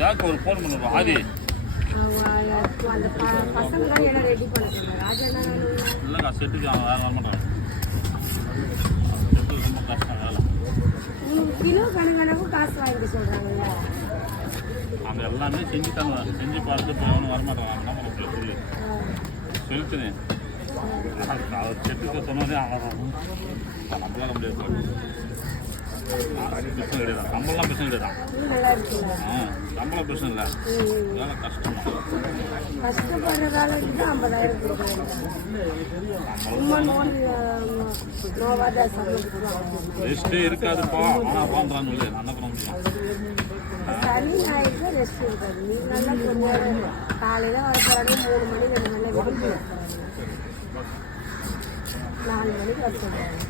Jack ஒரு phone பண்ணுறோம் ஆதி அந்த பசங்களாம் எல்லாம் ரெடி பண்ண சொன்னார். ராஜா என்ன இல்லைக்கா செட்டுக்கு அவன் வேறு வரமாட்டான். செட்டு ரொம்ப கஷ்டம் வேலை. கிலோ கணக்கணக்கும் காசு வாங்கிட்டு சொல்கிறாங்கல்ல. அவங்க எல்லாமே செஞ்சு தருவேன். செஞ்சு பார்த்துட்டு போகணும் வரமாட்டான். என்ன பண்ண சொல்லி செலுத்துனேன். அவர் செட்டுக்கு சொன்னதே அவன் நம்மளால முடியாது. பிரச்சனை கிடையாது. சம்பளம்லாம் பிரச்சனை கிடையாது. சம்பளம் பிரச்சனை இல்லை. அதனால கஷ்டம் கஷ்டப்படுறதால 50,000 ரெஸ்ட்டே இருக்காதுப்பா. ஆனால் பண்ணுறான்னு இல்லை. நான் என்ன பண்ண முடியும்? சனி ஞாயிறு ரெஸ்ட் இருக்காது. நீங்கள் நல்லா கொஞ்சம் காலையில் வரப்போறாங்க 3 மணி 2 மணி வீட்டுக்கு 4 மணிக்கு வர சொல்லுவாங்க.